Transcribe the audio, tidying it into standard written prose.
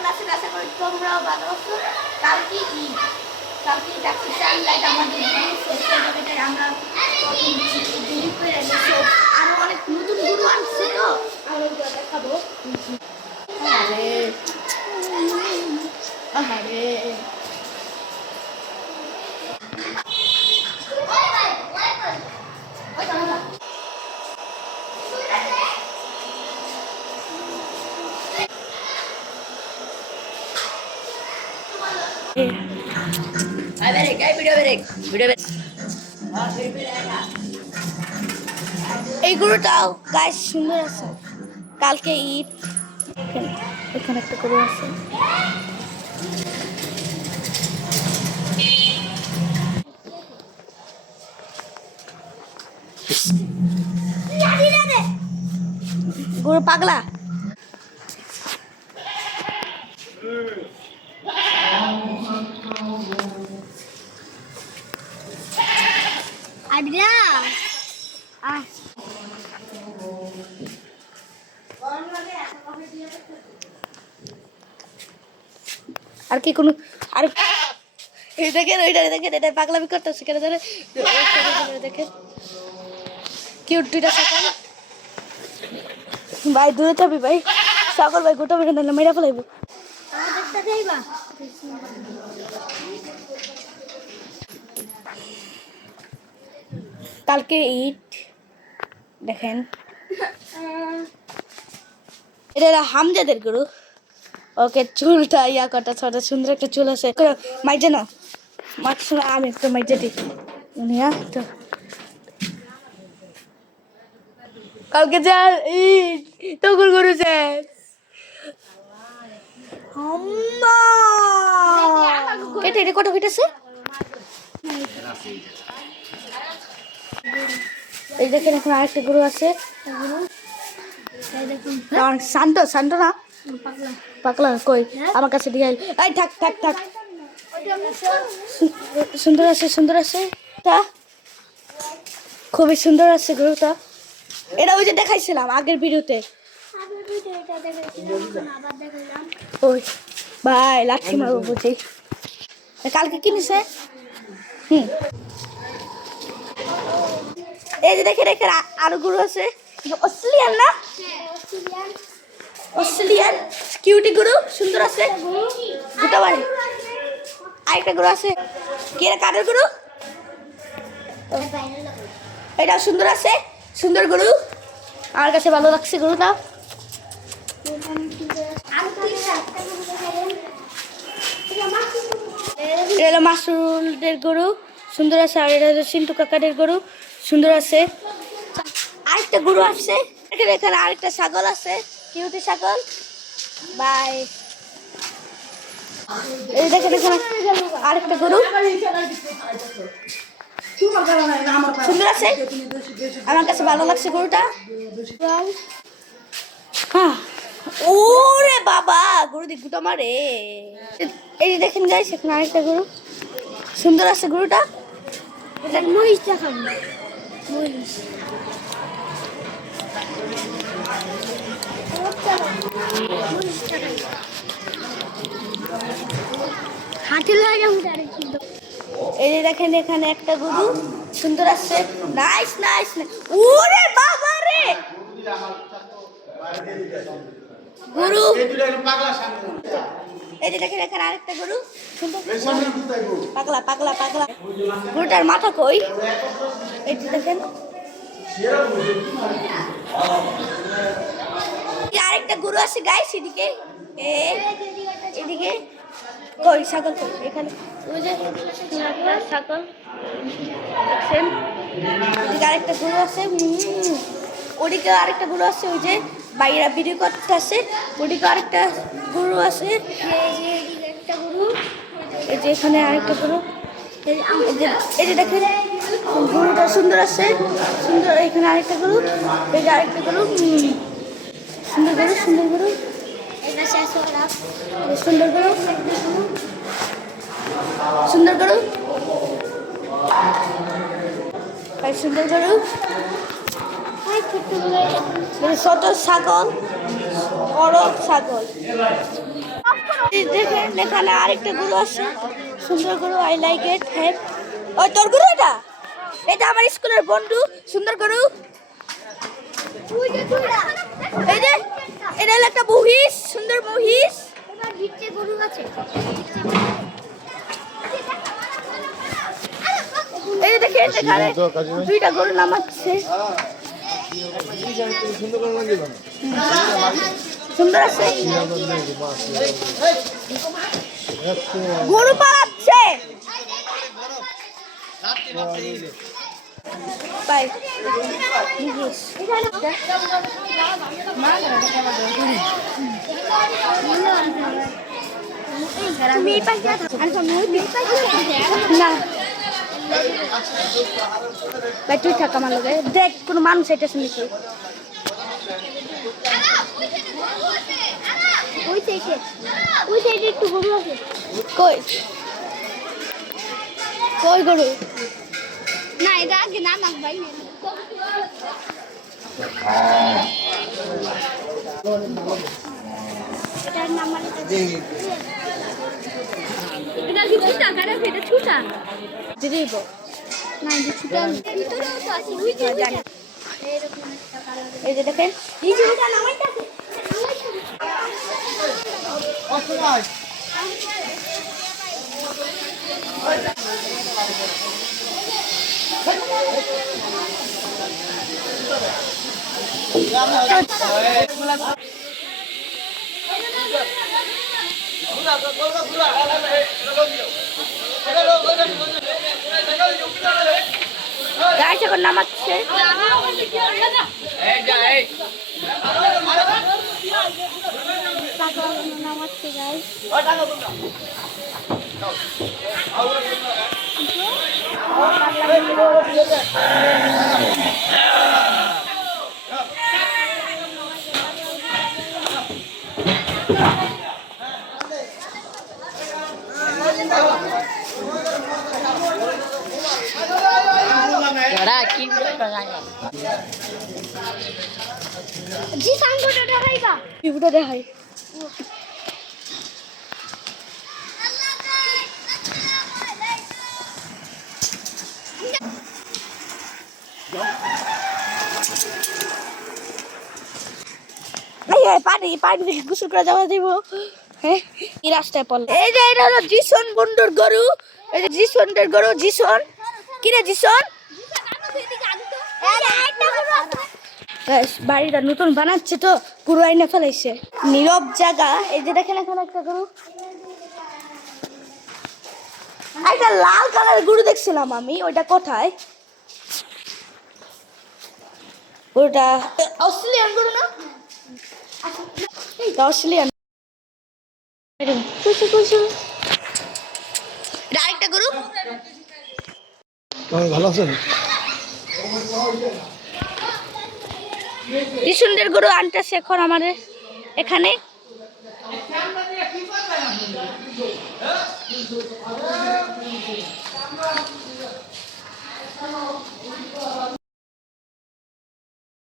কেমন আছেন? আশা করি তোমরাও ভালো আছো। কালকে ঈদ, কালকে ঈদ আসছে, চাইল্ড আমাদের আমরা দেরি করে এনেছি। আরো অনেক নতুন গরু আনছে, তো আরো দেখাবো। আরে আরে এই গরুটাও গাছ সুন্দর আছে। কালকে ঈদ, এখানে একটা গরু আছে। গরু পাগলা। আর কি কোনো আর দেখেন ওইটা দেখেন, এটা পাগলামি করতেছে কেন জানেন? দেখেন কিউট দুইটা ছাগল। ভাই দূরে যাবি ভাই, ছাগল ভাই গোটা মেরে নিলাম, মেরা ফেলাইব। কালকে ঈদ দেখেন, এটা হামজাদের গরু। ওকে চুলটা ইয়া কটা ছোট সুন্দর একটা চুল আছে। মাইজে না মাছ, আমি একটু মাইজে দিই তো। কালকে যা ঈদ তখন গরু শেষ। কেটে এটা কটা কেটেছে? এই দেখেন এখন আরেকটা গরু আছে। শান্ত শান্ত না পাগলা কই আমার কাছে দিয়ে এই থাক থাক থাক। সুন্দর আছে সুন্দর আছে, তা খুবই সুন্দর আছে গরুটা। এটা ওই যে দেখাইছিলাম আগের ভিডিওতে। ওই ভাই লাঠি মারবো বুঝি। কালকে কিনেছে। এই যে দেখে দেখে আরো গরু আছে। অস্ট্রেলিয়ান না, অস্ট্রেলিয়ান কিউটি গরু সুন্দর আছে। দুটো বাড়ি আরেকটা গরু আছে। কি এটা কাঠের গরু? এটা সুন্দর আছে, সুন্দর গরু। আমার কাছে ভালো লাগছে গরুটা। এটা হলো মাসুরদের গরু, সুন্দর আছে। আর এটা হলো সিন্টু কাকাদের গরু, সুন্দর আছে। আরেকটা গরু আছে এখানে, এখানে আরেকটা ছাগল আছে, কিউটি ছাগল। বাই এই দেখেন এখানে আরেকটা গরু সুন্দর আছে। আমার কাছে ভালো লাগছে গরুটা। ওরে বাবা গরু দিক গুটা মারে। এই যে দেখেন গাইস এখানে আরেকটা গরু সুন্দর আছে। গরুটা মহিষটা খাবো, মহিষ এই যে দেখেন এখানে একটা গরু সুন্দর আছে। Nice nice. ওরে বাবা রে গরু। এই যে দেখেন এখানে আরেকটা গরু সুন্দর পাগলা পাগলা পাগলা। গরুটার মাথা কই? এই যে দেখেন আরেকটা গরু আছে গাইস এদিকে। এদিকে কই ছাগল কই? এখানে ওই যে ছাগল দেখছেন। এদিকে আরেকটা গরু আছে, ওদিকে আরেকটা গরু আছে। ওই যে বাইরা ভিডিও করতে আছে, ওদিকে আরেকটা গরু আছে। একটা গরু, এই যে এখানে আরেকটা গরু। এই যে দেখেন গরুটা সুন্দর আছে, সুন্দর। এখানে আরেকটা গরু, এই যে আরেকটা গরু, সুন্দর গরু সুন্দর গরু সুন্দর গরু সুন্দর গরু সুন্দর গরু। ছোট ছাগল, বড় ছাগল। দেখেন এখানে আরেকটা গরু আছে, সুন্দর গরু, আই লাইক ইট। হ্যাঁ, ওই তোর গরু এটা? এটা আমার স্কুলের বন্ধু, সুন্দর গরু। এই যে এটা হলো একটা মহিষ, সুন্দর মহিষ। গরু আছে, এই দেখেন এখানে দুইটা গরু নামাচ্ছে। সুন্দর আছে, গরু পালাচ্ছে। না ভাই তুই থাক আমার লগে, দেখ কোনো মানুষ এটাছে নাকি। একটু গরু আছে, কই কই গরু? না এটা আগে না নাক ভাই, এটার নাম মানে এটা কি ছুটা করে, এটা ছুটা দিদিব না, এই ছুটা ভিতরেও তো আছে, ওই যে জানি। এরকম একটা কালার, এই যে দেখেন এই যে এটা নামাইতাছে, অসহায় গাছ এখন নামাচ্ছে। নামাচ্ছে গাছ। जी सांग फोटो देखाइबा, फोटो देखाइ। পানি পানি দেখে গোসল করে যাওয়া দিব। হ্যাঁ, এই রাস্তায় পড়ল। এই যে এটা হলো জিসন বন্ধুর গরু, এই যে জিসনের গরু। জিসন কিরে জিসন? বাড়িটা নতুন বানাচ্ছে তো পুরো আইনা ফেলাইছে, নীরব জায়গা। এই যে দেখেন এখানে একটা গরু, একটা লাল কালারের গরু দেখছিলাম আমি, ওইটা কোথায়? ওটা অস্ট্রেলিয়ান গরু না? অস্ট্রেলিয়ান। আরেকটা গরু। ভালো আছেন? কি সুন্দর গরু আনতেছে এখন আমাদের এখানে।